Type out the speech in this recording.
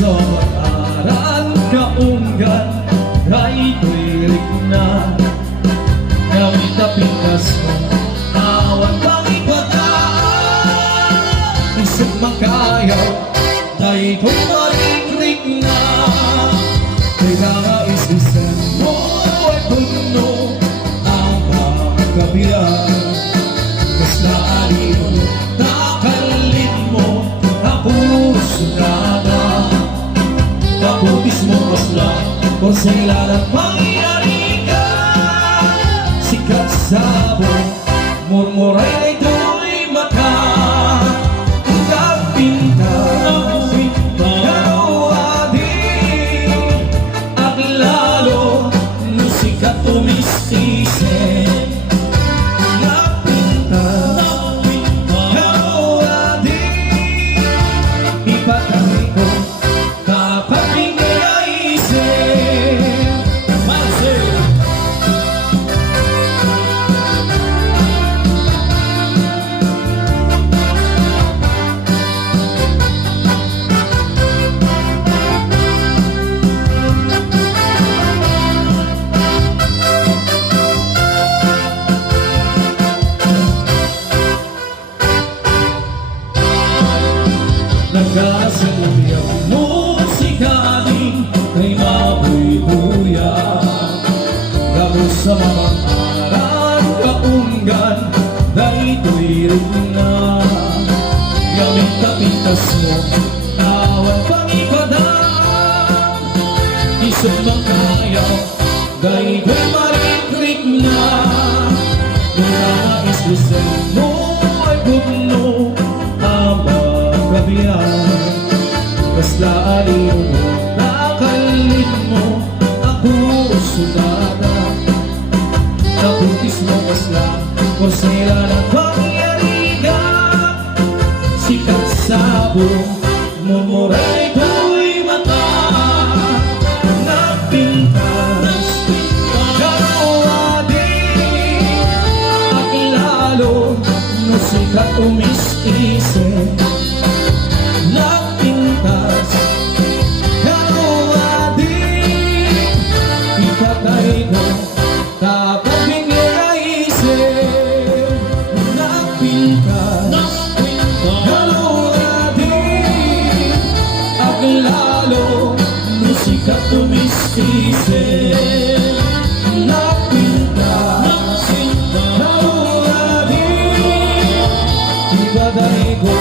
sa aran kaunggan ray tuirik na gamit na pintas mo awan pang ibataan isip makayaw dahil kung maliklik na kaya nga isisan mo ay puno ang pagkabiyan kas naaliw nakalit mo ako sunada kaputis mo kasla kung sila lang mangyari ka sikat sabong murmuray na ito'y mata kapinta karawadi at lalo nung sikat tumisisi kapinta karawadi ipatay ko kapag nagkasaluyan musika din kay mabuy-buya gabos sa mga aran kaunggan dahil tuwirin na gamit na pintas mo awan pang ipadaan isip ng kayaw dahil ko'y marikrik na mula na islisan mo ay puno basta aliw mo, nakalit mo ako sunada nabutis mo kasla kung sila ng pangyariga sikat sabong mumuray ko'y mata napintas karawadi at lalo nung sikat umis-isi napintas karawadi ipatay ko kapag bingiraisip napintas karawadi at lalo musikat tumisisip napintas karawadi ipatay ko